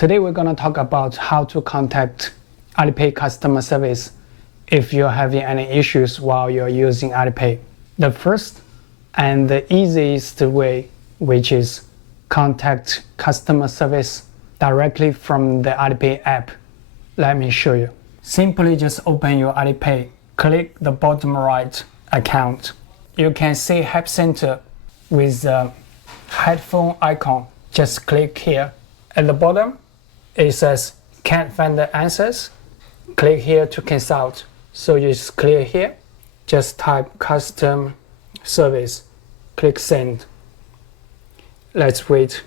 Today we're going to talk about how to contact Alipay customer service if you're having any issues while you're using Alipay. The first and the easiest way, which is contact customer service directly from the Alipay app. Let me show you. Simply just open your Alipay, click the bottom right account. You can see Help Center with the headphone icon. Just click here. At the bottom, it says can't find the answers. Click here to consult. So you just click here, just type customer service, click send. Let's wait.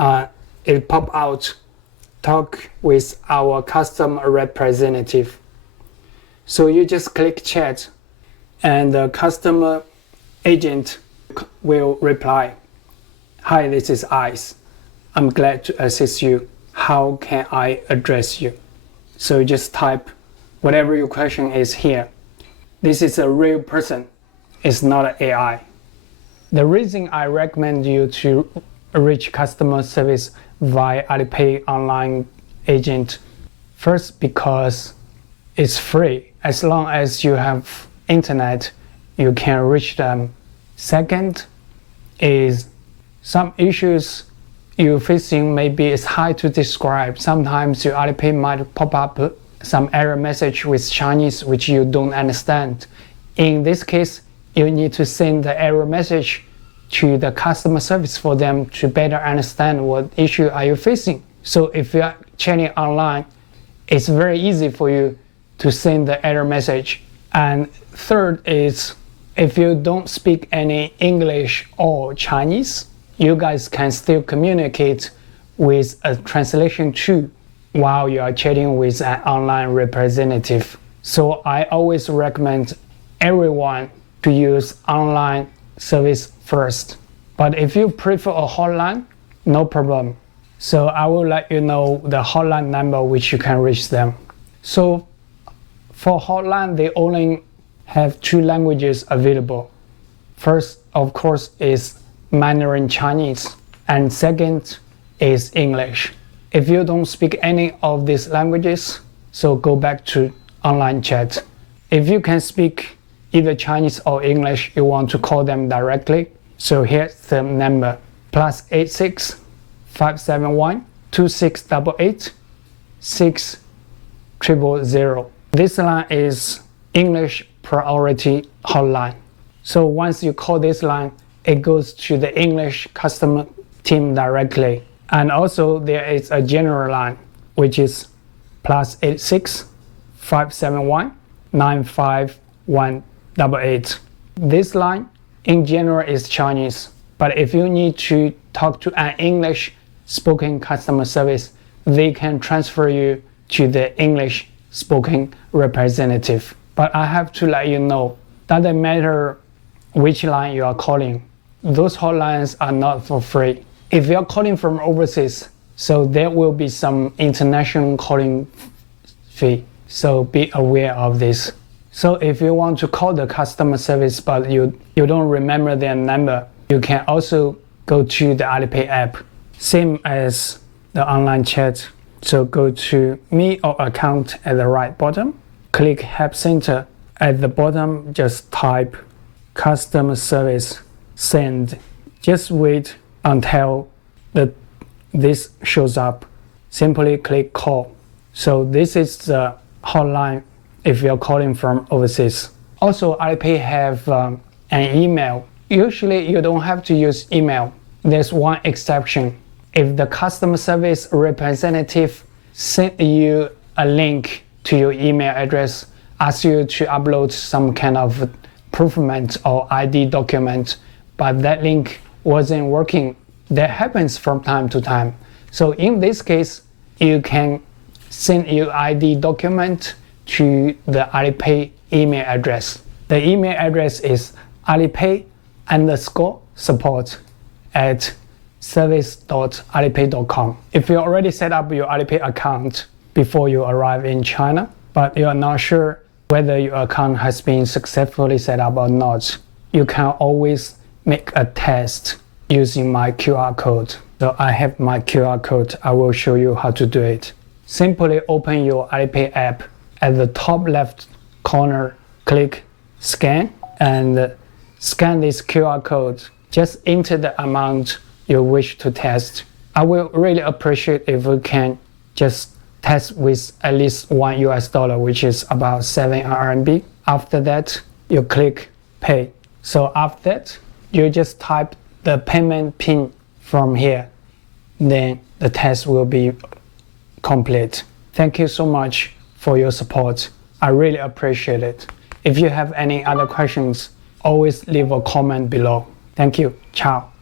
It pop out, talk with our customer representative. So you just click chat and the customer agent will reply, "Hi, this is Ice. I'm glad to assist you. How can I address you?" So you just type whatever your question is here. This is a real person. It's not an AI. The reason I recommend you to reach customer service via Alipay online agent, first because it's free. As long as you have internet, you can reach them. Second is some issues you're facing maybe it's hard to describe. Sometimes your Alipay might pop up some error message with Chinese which you don't understand. In this case, you need to send the error message to the customer service for them to better understand what issue are you facing. So if you're chatting online, it's very easy for you to send the error message. And third is if you don't speak any English or Chinese, you guys can still communicate with a translation tool while you are chatting with an online representative. So I always recommend everyone to use online service first. But if you prefer a hotline, no problem. So I will let you know the hotline number which you can reach them. So for hotline, they only have 2 languages available. First, of course, is Mandarin Chinese, and second is English. If you don't speak any of these languages, so go back to online chat. If you can speak either Chinese or English, you want to call them directly. So here's the number, +86 571 2688 6000. This line is English priority hotline. So once you call this line, it goes to the English customer team directly. And also there is a general line, which is +86 571 95188. This line in general is Chinese, but if you need to talk to an English spoken customer service, they can transfer you to the English spoken representative. But I have to let you know, doesn't matter which line you are calling, those hotlines are not for free. If you're calling from overseas, so there will be some international calling fee. So be aware of this. So if you want to call the customer service but you don't remember their number, you can also go to the Alipay app. Same as the online chat. So go to Me or Account at the right bottom. Click Help Center. At the bottom, just type customer service, send. Just wait until this shows up. Simply click call. So this is the hotline if you're calling from overseas. Also, Alipay have an email. Usually you don't have to use email. There's one exception. If the customer service representative sent you a link to your email address, asks you to upload some kind of document or ID document, but that link wasn't working. That happens from time to time. So in this case, you can send your ID document to the Alipay email address. The email address is alipay_support@service.alipay.com. If you already set up your Alipay account before you arrive in China, but you are not sure whether your account has been successfully set up or not, you can always make a test using my QR code. So I have my QR code. I will show you how to do it. Simply open your Alipay app. At the top left corner, click scan and scan this QR code. Just enter the amount you wish to test. I will really appreciate if you can just test with at least $1, which is about 7 RMB. After that, you click pay. So after that, you just type the payment PIN from here. Then the test will be complete. Thank you so much for your support. I really appreciate it. If you have any other questions, always leave a comment below. Thank you. Ciao.